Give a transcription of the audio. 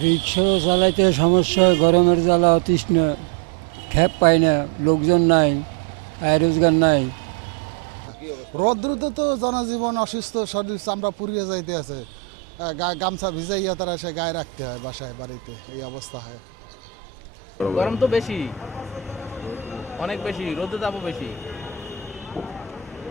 রিক্সা চালাইতে সমস্যা গরমের জ্বালা অতৃষ্ণ খ্যাপ পাই না লোকজন নাই আয় রোজগার নাই। রৌদ্রতে তো জনজীবন অসুস্থ শরীর চামড়া পুড়িয়ে যাইতে আছে। গামছা ভিজাইয়া তারা সে গায়ে রাখতে হয় বাসায় বাড়িতে এই অবস্থা হয়। গরম তো বেশি অনেক বেশি রোদে তাপও বেশি।